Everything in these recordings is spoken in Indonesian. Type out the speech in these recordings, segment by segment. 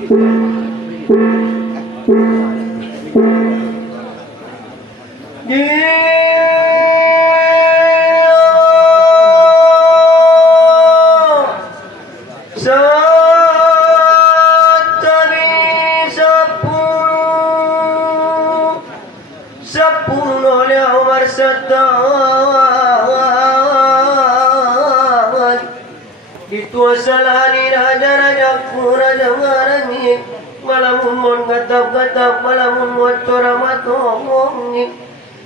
Sepuluh oleh Umar Setan dituasalani raja-raja raja marani malamun mon gatap-gatap malamun motora matongi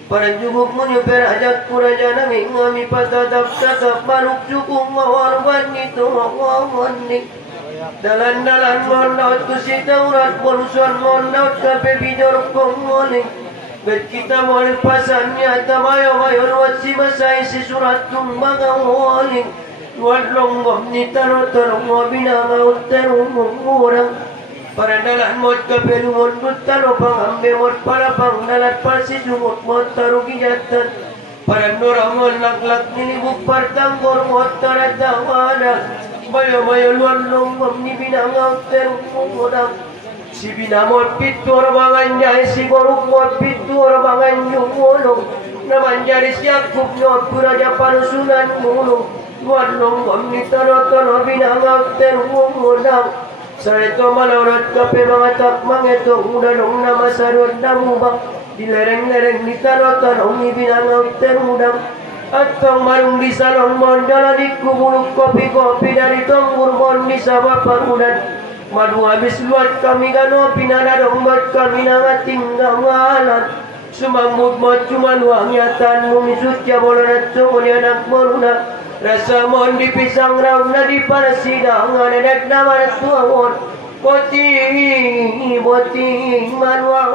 para juguk munyu peraja raja nami ngami patadap-tatap baluk cukup mawarwan itu ngawani dalan-dalan mondaut kusi taurat polusuan mondaut kape bidor kongoni bet kita molek pasannya tamayo-mayo luat si masai si surat tumbaga ngawani luat longgom ni taro-taro ngabina ngaut terung murang para dalan mot kape lumot taro pangambe mot para pang dalat palsi sumot mot taro kijatan para norang lak-lak nilibuk partanggor mot taratawada mayo-mayo luat longgom ni bina ngaut terung murang si binamot pitu orang jai si boruk mot pitu orang jumulung naman jari siakup nyot puraja panusunan mulung luat longgom ni taro-taro bina ngaut terung murang sarito malaurat kape mga takmang ito udalong na masarot na mubang di lereng-lereng ni taro-taro ni bina ngaut terung murang at kang marung di salong mondala di kubuluk kopi-kopi dari tonggur mon di sabapang udan madu habis luat kami gano pinadadong bat kami nangating gamalan sumambut mo cuma luang yatanmu misutya bolonat sumuli anak moruna rasa mon di pisang raun na di parasidang anedak na marat tuawon boti manuang